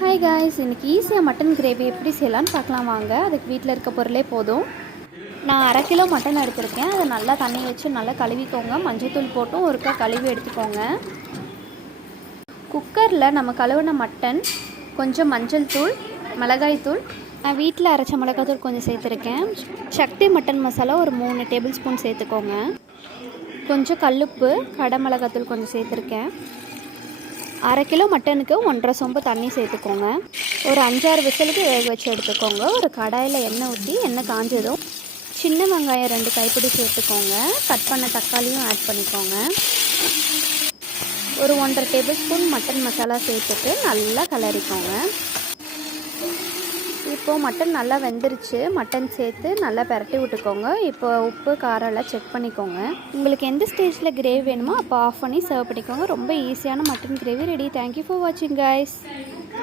Hi guys, இன்றைக்கி ஈஸியாக mutton gravy எப்படி செய்யலான்னு பார்க்கலாம் வாங்க. அதுக்கு வீட்டில் இருக்க பொருளே போதும். நான் 1/2 கிலோ மட்டன் எடுத்திருக்கேன். அதை நல்லா தண்ணி வச்சு நல்லா கழுவிக்கோங்க. மஞ்சள்தூள் போட்டும் ஒருக்கா கழுவி எடுத்துக்கோங்க. குக்கரில் நம்ம கழுவின மட்டன், கொஞ்சம் மஞ்சள் தூள், மிளகாய் தூள், நான் வீட்டில் அரைச்ச மிளகாய் கொஞ்சம் சேர்த்துருக்கேன். சக்தி மட்டன் மசாலா ஒரு 3 டேபிள் ஸ்பூன் சேர்த்துக்கோங்க. கொஞ்சம் கல்லுப்பு, கடை மிளகாத்தூள் கொஞ்சம் சேர்த்துருக்கேன். 1/2 கிலோ மட்டனுக்கு 1.5 சொம்பு தண்ணி சேர்த்துக்கோங்க. ஒரு 5-6 விசிலுக்கு வேக வச்சு எடுத்துக்கோங்க. ஒரு கடாயில் எண்ணெய் ஊற்றி எண்ணெய் காஞ்சதும் சின்ன வெங்காயம் 2 கைப்பிடி சேர்த்துக்கோங்க. கட் பண்ண தக்காளியும் ஆட் பண்ணிக்கோங்க. ஒரு 1.5 டேபிள் ஸ்பூன் மட்டன் மசாலா சேர்த்துட்டு நல்லா கிளறிக்கோங்க. இப்போது மட்டன் நல்லா வெந்துருச்சு. மட்டன் சேர்த்து நல்லா பரட்டி விட்டுக்கோங்க. இப்போ உப்பு காரம் எல்லாம் செக் பண்ணிக்கோங்க. உங்களுக்கு எந்த ஸ்டேஜில் கிரேவி வேணுமோ அப்போ ஆஃப் பண்ணி சர்வ் பண்ணிக்கோங்க. ரொம்ப ஈஸியான mutton gravy ready. Thank you for வாட்சிங் கைஸ்.